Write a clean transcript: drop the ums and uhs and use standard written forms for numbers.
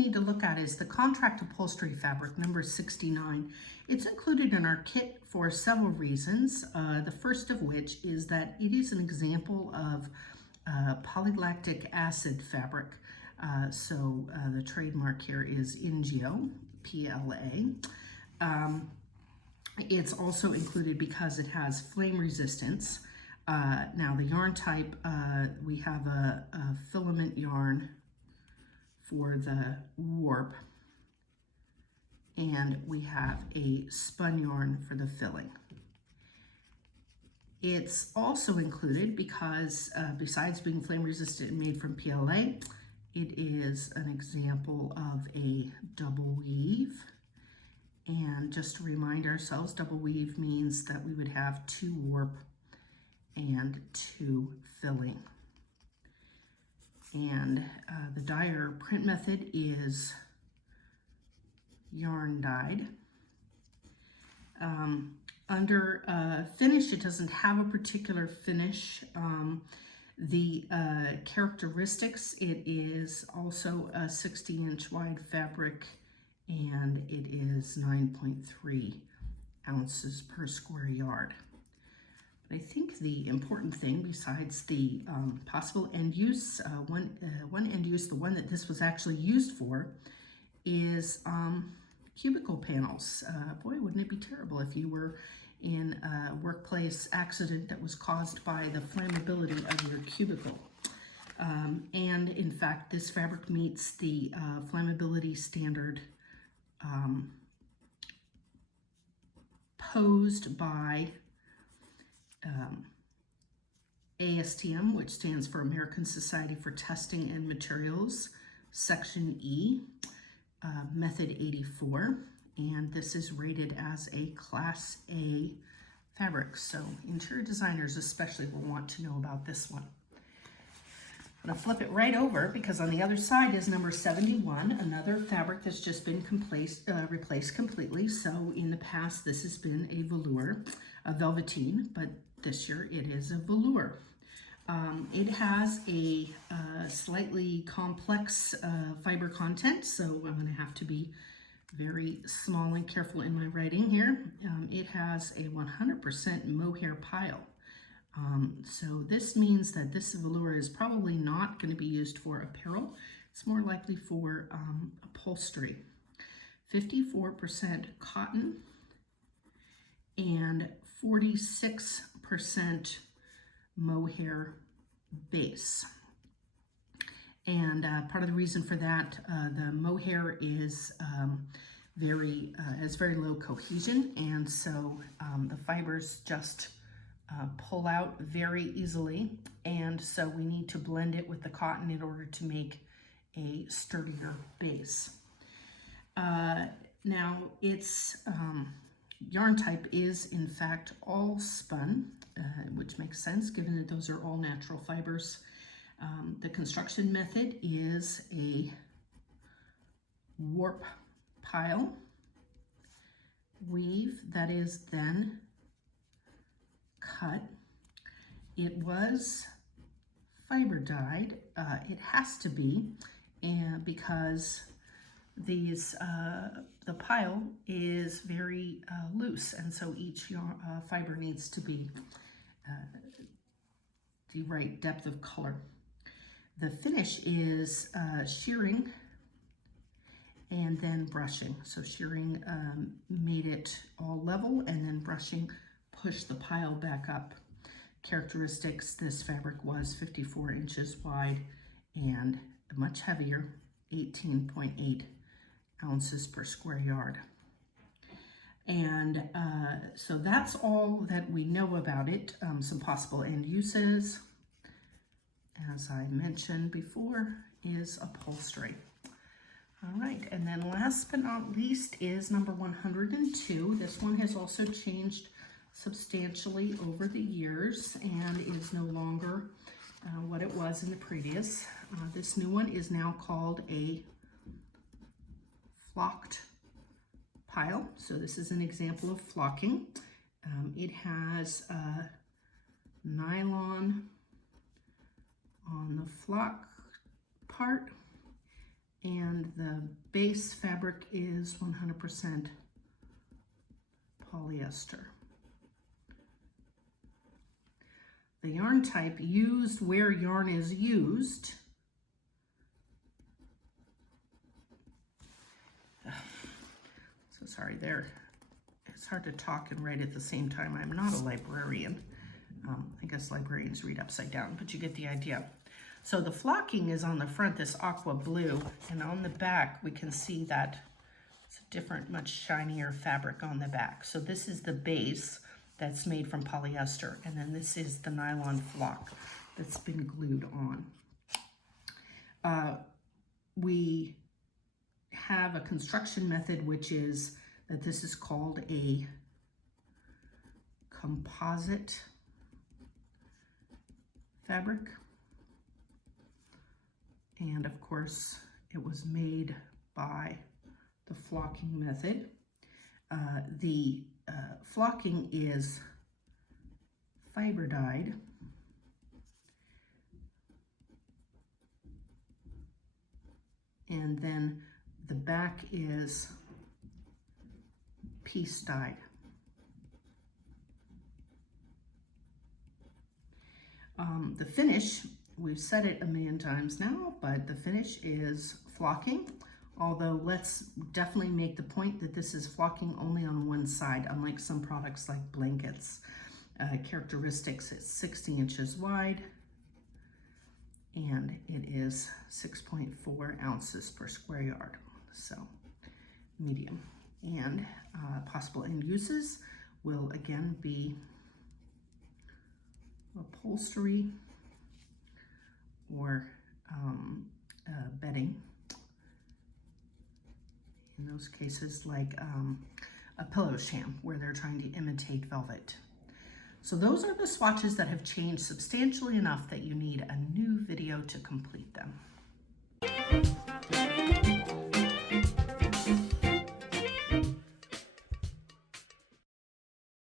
need to look at is the contract upholstery fabric, number 69. It's included in our kit for several reasons. The first of which is that it is an example of polylactic acid fabric. So the trademark here is Ingeo, PLA. It's also included because it has flame resistance. Now the yarn type, we have a filament yarn for the warp, and we have a spun yarn for the filling. It's also included because besides being flame resistant and made from PLA, it is an example of a double weave. And just to remind ourselves, double weave means that we would have 2 warp and 2 filling. And the dye or print method is yarn dyed. Under finish, it doesn't have a particular finish. The characteristics, it is also a 60-inch wide fabric, and it is 9.3 ounces per square yard. But I think the important thing, besides the possible end use, one end use, the one that this was actually used for, is cubicle panels. Boy, wouldn't it be terrible if you were in a workplace accident that was caused by the flammability of your cubicle. And in fact, this fabric meets the flammability standard posed by ASTM, which stands for American Society for Testing and Materials, Section E, Method 84, and this is rated as a Class A fabric, so interior designers especially will want to know about this one. I'm going to flip it right over because on the other side is number 71, another fabric that's just been replaced completely. So in the past, this has been a velour, a velveteen, but this year it is a velour. It has a slightly complex fiber content, so I'm going to have to be very small and careful in my writing here. It has a 100% mohair pile. So this means that this velour is probably not going to be used for apparel. It's more likely for upholstery. 54% cotton and 46% mohair base. And part of the reason for that, the mohair is has very low cohesion, and so the fibers just pull out very easily, and so we need to blend it with the cotton in order to make a sturdier base. Now its yarn type is in fact all spun, which makes sense given that those are all natural fibers. The construction method is a warp pile weave that is then cut. It was fiber dyed. It has to be, and because these the pile is very loose, and so each fiber needs to be the right depth of color. The finish is shearing and then brushing. So shearing made it all level, and then brushing pushed the pile back up. Characteristics, this fabric was 54 inches wide and much heavier, 18.8 ounces per square yard. And so that's all that we know about it. Some possible end uses, as I mentioned before, is upholstery. All right, and then last but not least is number 102. This one has also changed substantially over the years and is no longer what it was in the previous. This new one is now called a flocked pile. So this is an example of flocking. It has nylon on the flock part, And the base fabric is 100% polyester. The yarn type used where yarn is used. So sorry there. It's hard to talk and write at the same time. I'm not a librarian. I guess librarians read upside down, but you get the idea. So the flocking is on the front, this aqua blue, and on the back we can see that it's a different, much shinier fabric on the back. So this is the base that's made from polyester, and then this is the nylon flock that's been glued on. We have a construction method, which is that this is called a composite fabric. And of course, it was made by the flocking method. The flocking is fiber dyed. And then the back is piece dyed. The finish, we've said it a million times now, but the finish is flocking. Although let's definitely make the point that this is flocking only on one side, unlike some products like blankets. Characteristics, it's 60 inches wide, and it is 6.4 ounces per square yard, so medium. And possible end uses will again be upholstery or bedding. In those cases, like a pillow sham where they're trying to imitate velvet. So those are the swatches that have changed substantially enough that you need a new video to complete them.